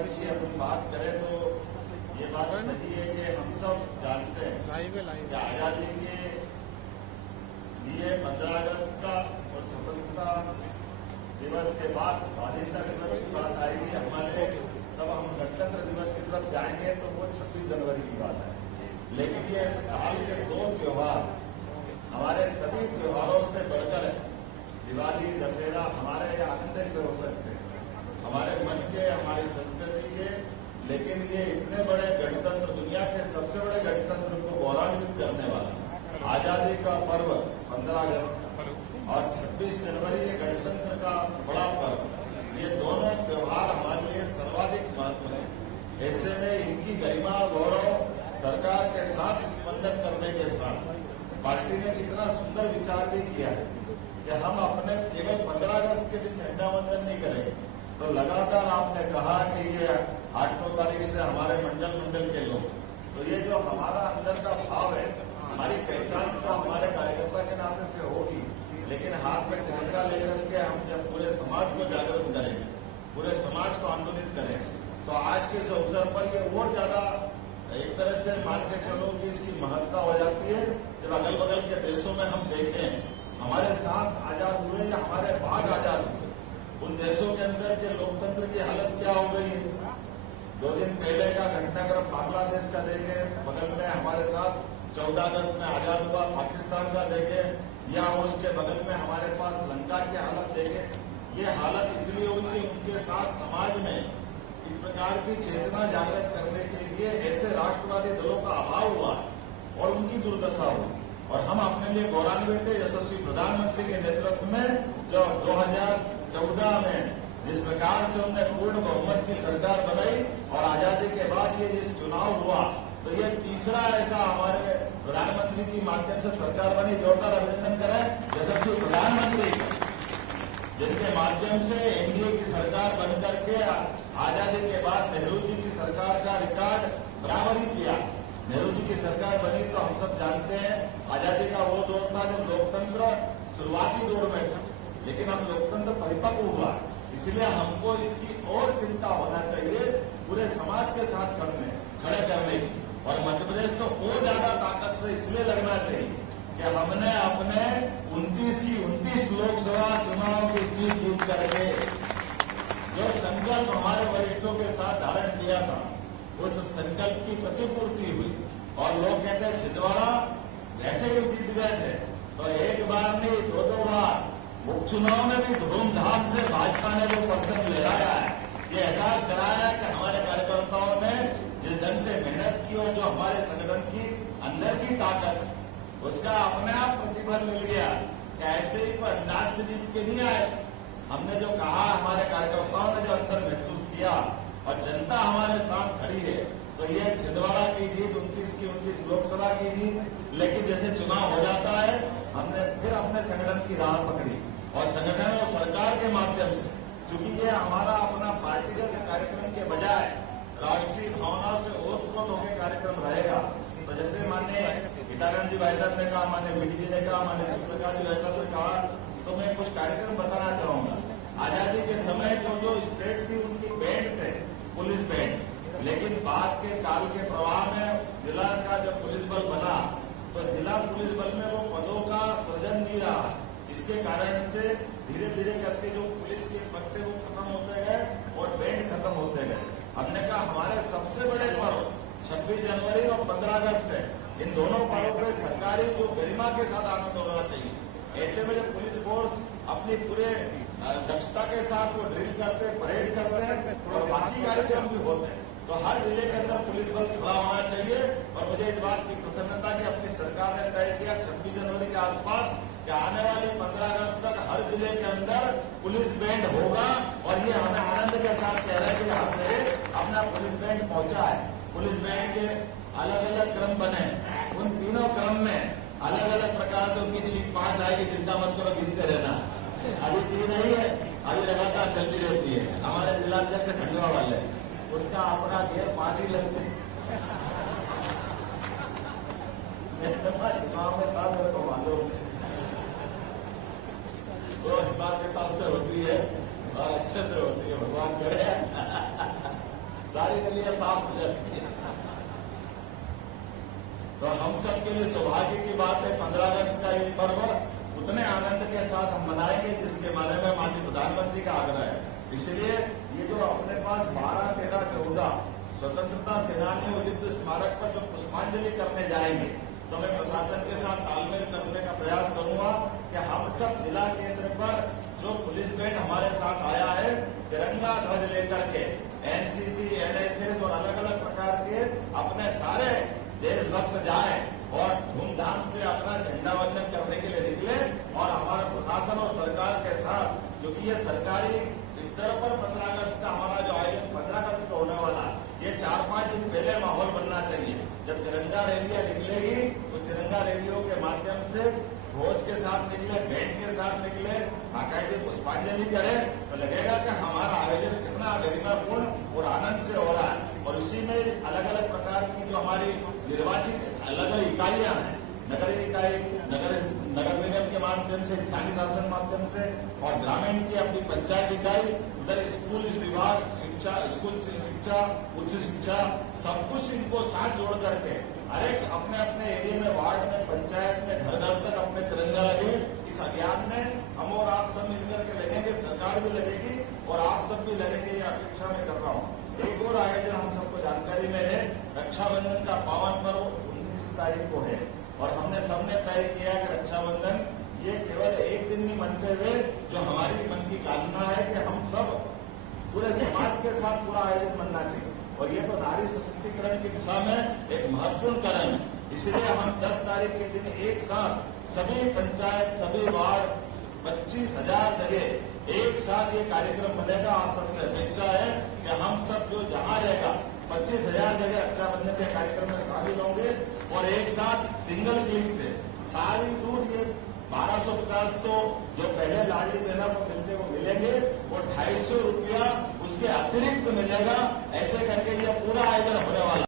आजादी की अपन बात करें तो ये बात सही है कि हम सब जानते हैं कि आजादी के लिए 15 अगस्त का और स्वतंत्रता दिवस के बाद स्वाधीनता दिवस की बात आएगी हमारे, तब हम गणतंत्र दिवस की तरफ जाएंगे तो वो 26 जनवरी की बात है। लेकिन ये साल के 2 त्योहार हमारे सभी त्योहारों से बढ़कर है। दिवाली, दशहरा हमारे आनंद से हो सकते हैं, हमारे मन के, हमारी संस्कृति के, लेकिन ये इतने बड़े गणतंत्र, दुनिया के सबसे बड़े गणतंत्र को गौरवान्वित करने वाला आजादी का पर्व 15 अगस्त और 26 जनवरी ये गणतंत्र का बड़ा पर्व, ये दोनों त्योहार हमारे लिए सर्वाधिक महत्व है। ऐसे में इनकी गरिमा, गौरव सरकार के साथ स्पंदन करने के साथ पार्टी ने कितना सुंदर विचार भी किया है कि हम अपने केवल 15 अगस्त के दिन झंडा वंदन नहीं करेंगे। तो लगातार आपने कहा कि ये 8-9 तारीख से हमारे मंडल के लोग, तो ये जो हमारा अंदर का भाव है, हमारी पहचान तो हमारे कार्यकर्ता के नाते से होगी, लेकिन हाथ में तिरंगा लेकर के हम जब पूरे समाज को जागरूक करेंगे, पूरे समाज को आंदोलित करेंगे, तो आज के इस अवसर पर ये और ज्यादा एक तरह से मान के चलो कि इसकी महत्ता हो जाती है। जब अगल बगल के देशों में हम देखें, हमारे साथ आजाद हुए या हमारे बाद आजाद हुए, उन देशों के अंदर के लोकतंत्र की हालत क्या हो गई है। 2 दिन पहले का घटनाक्रम बांग्लादेश का देखें, बगल में हमारे साथ 14 अगस्त में आजाद हुआ पाकिस्तान का देखें, या उसके बगल में हमारे पास लंका की हालत देखें। ये हालत इसलिए हुई कि उनके साथ समाज में इस प्रकार की चेतना जागृत करने के लिए ऐसे राष्ट्रवादी दलों का अभाव हुआ और उनकी दुर्दशा हुई। और हम अपने लिए गौरवान्वित थे यशस्वी प्रधानमंत्री के नेतृत्व में, जो 2014 में जिस प्रकार से उन्होंने पूर्ण बहुमत की सरकार बनाई और आजादी के बाद ये जिस चुनाव हुआ, तो ये तीसरा ऐसा हमारे प्रधानमंत्री के माध्यम से सरकार बनी। जोरदार अभिनंदन करें यशस्वी प्रधानमंत्री, जिनके माध्यम से एनडीए की सरकार बनकर के आजादी के बाद नेहरू जी की सरकार का रिकॉर्ड बराबर ही किया। नेहरू जी की सरकार बनी तो हम सब जानते हैं आजादी का वो दौर था जब लोकतंत्र शुरुआती दौर में था, लेकिन अब लोकतंत्र परिपक्व हुआ, इसलिए हमको इसकी और चिंता होना चाहिए पूरे समाज के साथ खड़े करने की। और मध्य प्रदेश तो और ज्यादा ताकत से इसलिए लगना चाहिए कि हमने अपने 29 लोकसभा चुनाव की सीट जीत करके जो संकल्प हमारे वरिष्ठों के साथ धारण किया था, उस संकल्प की प्रतिपूर्ति हुई। और लोग कहते हैं छिंदवाड़ा वैसे ही जीत गए थे, तो एक बार नहीं 2 बार उपचुनाव में भी धूमधाम से भाजपा ने वो परचम लहराया है। ये एहसास कराया है कि हमारे कार्यकर्ताओं ने जिस ढंग से मेहनत की और जो हमारे संगठन की अंदर की ताकत, उसका अपने आप प्रतिफल मिल गया कि ऐसे ही कोई अंदाज से जीत के नहीं आए। हमने जो कहा, हमारे कार्यकर्ताओं ने जो अंदर महसूस किया और जनता हमारे साथ खड़ी है, तो ये छिंदवाड़ा की जीत 29 लोकसभा की जीत। लेकिन जैसे चुनाव हो जाता है, हमने फिर अपने संगठन की राह पकड़ी और संगठन और सरकार के माध्यम से, चूंकि ये हमारा अपना पार्टीगत कार्यक्रम के बजाय राष्ट्रीय भावना से ओतप्रोत होकर कार्यक्रम रहेगा। तो जैसे माननीय गीतानंद जी भाई साहब ने कहा, माननीय बीडी जी ने कहा, माननीय सूर्यप्रकाश जी भाई साहब ने कहा, तो मैं कुछ कार्यक्रम बताना चाहूंगा। आजादी के समय जो स्टेट थी उनकी बैंड थे, पुलिस बैंड, लेकिन बाद के काल के प्रवाह में जिला का जब पुलिस बल बना, तो जिला पुलिस बल में वो पदों का सृजन नहीं रहा। इसके कारण से धीरे धीरे करके जो पुलिस के पद थे वो खत्म होते गए और बैंड खत्म होते गए। हमने कहा हमारे सबसे बड़े पर्व 26 जनवरी और 15 अगस्त है, इन दोनों पर्वों पर सरकारी जो गरिमा के साथ आनंद होना चाहिए। ऐसे में जब पुलिस फोर्स अपनी पूरे दक्षता के साथ वो ड्रिल करते, परेड करते हैं और बाकी कार्यक्रम भी होते हैं, तो हर जिले के अंदर पुलिस बल खड़ा होना चाहिए। और मुझे इस बात की प्रसन्नता कि अपनी सरकार ने तय किया 26 जनवरी के आसपास कि आने वाली 15 अगस्त तक हर जिले के अंदर पुलिस बैंड होगा। और ये हमें आनंद के साथ कह रहे हैं कि यहाँ से अपना पुलिस बैंड पहुंचा है। पुलिस बैंड के अलग अलग क्रम बने, उन तीनों क्रम में अलग अलग प्रकार से उनकी छीट 5 आएगी, चिंता मत करो, गिनते रहना। अभी 3 नहीं है, अभी लगातार चलती रहती है। हमारे जिलाध्यक्ष खंडवा वाले, उनका अपना घेर 5 ही लगते हैं। चुनाव में था, मेरे को मालूम है, तो हिसाब किताब से होती है और अच्छे से होती है, भगवान करे। सारी गलियां साफ हो जाती है। तो हम सब के लिए सौभाग्य की बात है 15 अगस्त का ये पर्व उतने आनंद के साथ हम मनाएंगे जिसके बारे में माननीय प्रधानमंत्री का आग्रह है। इसलिए ये जो अपने पास 12, 13, 14 स्वतंत्रता सेनानियों युद्ध स्मारक पर जो पुष्पांजलि करने जाएंगे तो मैं प्रशासन के साथ तालमेल करने का प्रयास करूंगा कि हम सब जिला केंद्र पर जो पुलिस बैंड हमारे साथ आया है तिरंगा ध्वज लेकर के एनसीसी, एनएसएस और अलग अलग प्रकार के अपने सारे देशभक्त जाए और धूमधाम से अपना झंडा वंदन करने के लिए निकले और हमारे प्रशासन और सरकार के साथ, क्योंकि ये सरकारी स्तर पर 15 अगस्त का हमारा जो आयोजन 15 अगस्त को होने वाला ये 4-5 दिन पहले माहौल बनना चाहिए। जब तिरंगा रैलियां निकलेगी तो तिरंगा रैलियों के माध्यम से घोष के साथ निकले, बैंड के साथ निकले, बाकायदे पुष्पांजलि करें तो लगेगा कि हमारा आयोजन कितना गरिमापूर्ण और आनंद से हो रहा है। और उसी में अलग अलग प्रकार की जो हमारी निर्वाचित अलग अलग इकाइयां हैं, नगर इकाई, नगर निगम के माध्यम से, स्थानीय शासन माध्यम से और ग्रामीण की अपनी पंचायत इकाई, उधर स्कूल विभाग, शिक्षा, स्कूल शिक्षा, उच्च शिक्षा, सब कुछ इनको साथ जोड़ करके हर एक अपने अपने एरिया में, वार्ड में, पंचायत में, घर घर तक अपने तिरंगा लगे। इस अभियान में हम और आप सब मिलकर के लगेंगे, सरकार भी लगेगी और आप सब भी लगेंगे, ये अपेक्षा में कर रहा हूँ। एक और आयोजन हम सबको जानकारी में है, रक्षाबंधन का पावन पर्व 19 तारीख को है और हमने सबने तय किया कि रक्षाबंधन ये केवल एक दिन नहीं मनते हुए जो हमारी मन की कामना है कि हम सब पूरे समाज के साथ पूरा आयोजन बनना चाहिए और ये तो नारी सशक्तिकरण की दिशा में एक महत्वपूर्ण कदम है। इसलिए हम 10 तारीख के दिन एक साथ सभी पंचायत, सभी वार्ड 25,000 जगह एक साथ ये कार्यक्रम बनेगा। आप सबसे अपेक्षा है कि हम सब जो जहां रहेगा 25,000 जगह रक्षाबंधन के कार्यक्रम में शामिल होंगे और एक साथ सिंगल क्लिक से सारी टूट ये 1250 तो जो पहले लाडली बहना को मिलते वो मिलेंगे, वो 250 रुपया उसके अतिरिक्त मिलेगा। ऐसे करके ये पूरा आयोजन होने वाला